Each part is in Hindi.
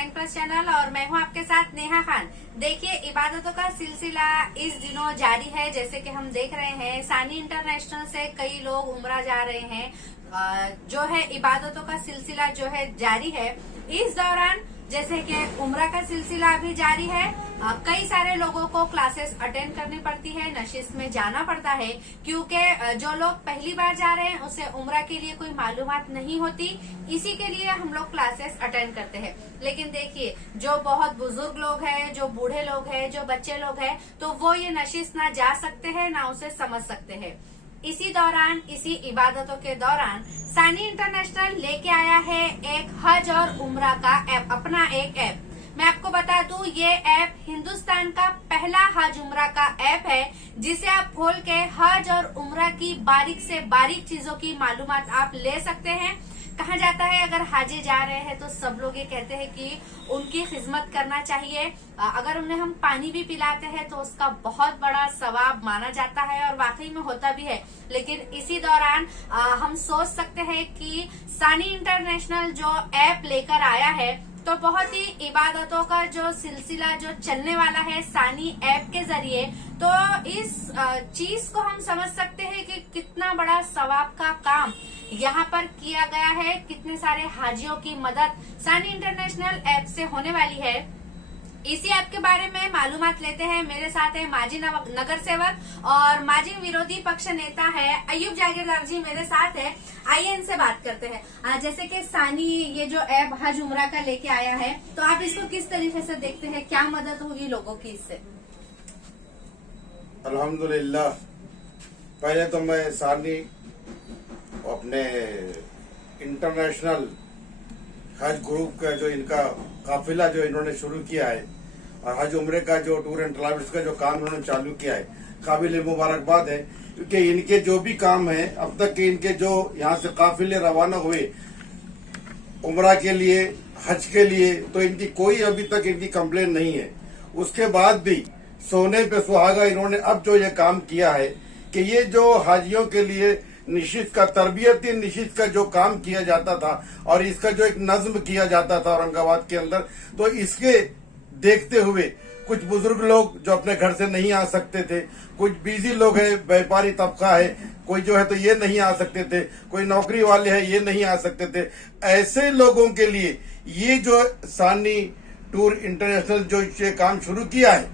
9 प्लस चैनल और मैं हूं आपके साथ नेहा खान। देखिए, इबादतों का सिलसिला इस दिनों जारी है। जैसे कि हम देख रहे हैं, सानी इंटरनेशनल से कई लोग उम्रा जा रहे हैं। जो है इबादतों का सिलसिला जो है जारी है। इस दौरान जैसे कि उम्रा का सिलसिला अभी जारी है, कई सारे लोगों को क्लासेस अटेंड करनी पड़ती है, नशिस्त में जाना पड़ता है, क्योंकि जो लोग पहली बार जा रहे हैं उसे उम्रा के लिए कोई मालूमात नहीं होती। इसी के लिए हम लोग क्लासेस अटेंड करते हैं। लेकिन देखिए, जो बहुत बुजुर्ग लोग हैं, जो बूढ़े लोग हैं, जो बच्चे लोग हैं, तो वो ये नशिस्त ना जा सकते हैं ना उसे समझ सकते हैं। इसी दौरान, इसी इबादतों के दौरान सानी इंटरनेशनल लेके आया है एक हज और उम्रा का ऐप, अपना एक ऐप। मैं आपको बता दूं, ये ऐप हिंदुस्तान का पहला हज उम्रा का ऐप है, जिसे आप खोल के हज और उम्रा की बारीक से बारीक चीजों की मालूमात आप ले सकते हैं। कहा जाता है, अगर हाजी जा रहे हैं तो सब लोग ये कहते हैं कि उनकी खिदमत करना चाहिए। अगर उन्हें हम पानी भी पिलाते हैं तो उसका बहुत बड़ा सवाब माना जाता है और वाकई में होता भी है। लेकिन इसी दौरान हम सोच सकते हैं कि सानी इंटरनेशनल जो ऐप लेकर आया है, तो बहुत ही इबादतों का जो सिलसिला जो चलने वाला है सानी ऐप के जरिए, तो इस चीज को हम समझ सकते हैं कि कितना बड़ा सवाब का काम यहाँ पर किया गया है। कितने सारे हाजियों की मदद सानी इंटरनेशनल ऐप से होने वाली है। इसी ऐप के बारे में मालूमात लेते हैं। मेरे साथ है माजी नगर सेवक और माजी विरोधी पक्ष नेता है अयूब जागीरदार जी मेरे साथ है। आइए इनसे बात करते हैं। जैसे कि सानी ये जो ऐप हज उम्रा का लेके आया है, तो आप इसको किस तरीके से देखते हैं? क्या मदद होगी लोगों की इससे? अल्हम्दुलिल्लाह, पहले तो मैं सानी अपने इंटरनेशनल हज ग्रुप का जो इनका काफिला जो इन्होंने शुरू किया है और हज उम्रे का जो टूर एंड ट्रैवल्स का जो काम इन्होंने चालू किया है, काबिल मुबारकबाद है। क्योंकि इनके जो भी काम है अब तक के, इनके जो यहाँ से काफिले रवाना हुए उम्रा के लिए, हज के लिए, तो इनकी कोई अभी तक इनकी कंप्लेन नहीं है। उसके बाद भी सोने पे सुहागा इन्होंने अब जो ये काम किया है कि ये जो हाजियों के लिए निशित का तरबियती निशित का जो काम किया जाता था और इसका जो एक नज्म किया जाता था औरंगाबाद के अंदर, तो इसके देखते हुए कुछ बुजुर्ग लोग जो अपने घर से नहीं आ सकते थे, कुछ बिजी लोग हैं, व्यापारी तबका है, कोई जो है तो ये नहीं आ सकते थे, कोई नौकरी वाले हैं ये नहीं आ सकते थे, ऐसे लोगों के लिए ये जो सानी टूर इंटरनेशनल जो ये काम शुरू किया है,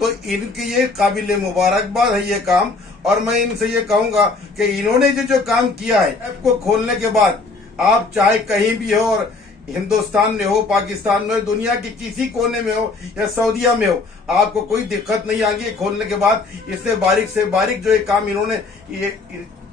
तो इनकी ये काबिल मुबारकबाद है ये काम। और मैं इनसे ये कहूंगा कि इन्होंने जो काम किया है, ऐप को खोलने के बाद आप चाहे कहीं भी हो, और हिंदुस्तान में हो, पाकिस्तान में हो, दुनिया के किसी कोने में हो या सऊदीया में हो, आपको कोई दिक्कत नहीं आएगी खोलने के बाद। इससे बारीक से बारीक जो ये काम इन्होंने ये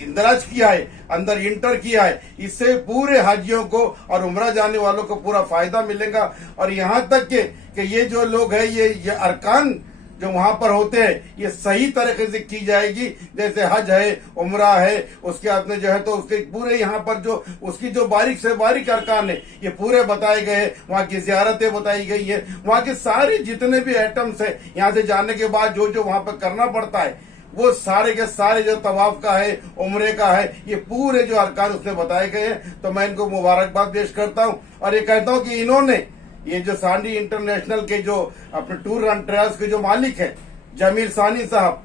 इंदराज किया है, अंदर इंटर किया है, इससे पूरे हाजियों को और उम्रा जाने वालों को पूरा फायदा मिलेगा। और यहाँ तक कि ये जो लोग है, ये अरकान जो वहां पर होते हैं, ये सही तरीके से की जाएगी। जैसे हज है, उम्रा है, उसके बाद में जो है तो उसके पूरे यहाँ पर जो उसकी जो बारीक से बारीक अरकान है ये पूरे बताए गए हैं। वहाँ की जियारतें बताई गई है, वहाँ के सारे जितने भी आइटम्स है, यहाँ से जाने के बाद जो जो वहाँ पर करना पड़ता है, वो सारे के सारे जो तवाफ का है, उम्रे का है, ये पूरे जो अरकान उसमें बताए गए हैं। तो मैं इनको मुबारकबाद पेश करता हूँ और ये कहता हूँ कि इन्होंने ये जो सानी इंटरनेशनल के जो अपने टूर एंड ट्रैवल्स के जो मालिक है जमील सानी साहब,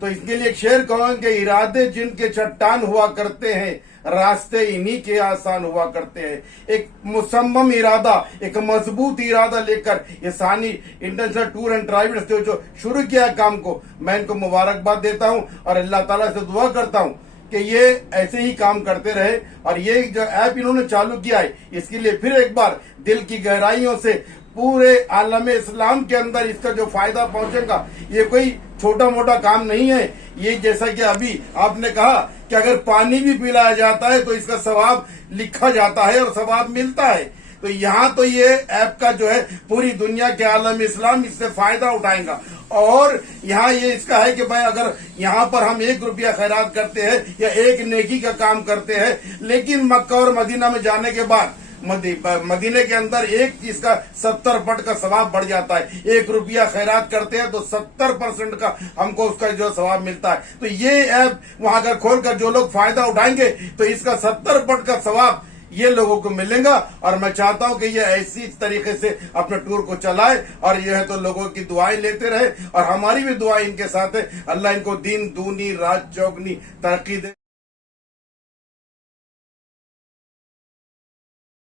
तो इसके लिए एक शेर कहूंगे, इरादे जिनके चट्टान हुआ करते हैं, रास्ते इन्हीं के आसान हुआ करते हैं। एक मुसम्मम इरादा, एक मजबूत इरादा लेकर ये सानी इंटरनेशनल टूर एंड ट्रैवल्स जो शुरू किया काम को, मैं इनको मुबारकबाद देता हूँ और अल्लाह ताला से दुआ करता हूँ कि ये ऐसे ही काम करते रहे। और ये जो ऐप इन्होंने चालू किया है, इसके लिए फिर एक बार दिल की गहराइयों से पूरे आलम इस्लाम के अंदर इसका जो फायदा पहुंचेगा, ये कोई छोटा मोटा काम नहीं है। ये जैसा कि अभी आपने कहा कि अगर पानी भी पिलाया जाता है तो इसका सवाब लिखा जाता है और सवाब मिलता है। तो यहाँ तो ये ऐप का जो है पूरी दुनिया के आलम इस्लाम इससे फायदा उठाएगा। और यहाँ ये इसका है कि भाई अगर यहाँ पर हम 1 रुपया खैरात करते हैं या एक नेकी का काम करते हैं, लेकिन मक्का और मदीना में जाने के बाद मदीने के अंदर एक चीज का 70 पट का सवाब बढ़ जाता है। 1 रुपया खैरात करते हैं तो 70% का हमको उसका जो सवाब मिलता है। तो ये ऐप वहां अगर खोलकर जो लोग फायदा उठाएंगे तो इसका 70 पट का सवाब ये लोगों को मिलेगा। और मैं चाहता हूं कि ये ऐसी तरीके से अपने टूर को चलाए और यह है तो लोगों की दुआएं लेते रहे और हमारी भी दुआएं इनके साथ है। अल्लाह इनको दीन दूनी रात चौगनी तरक्की दे।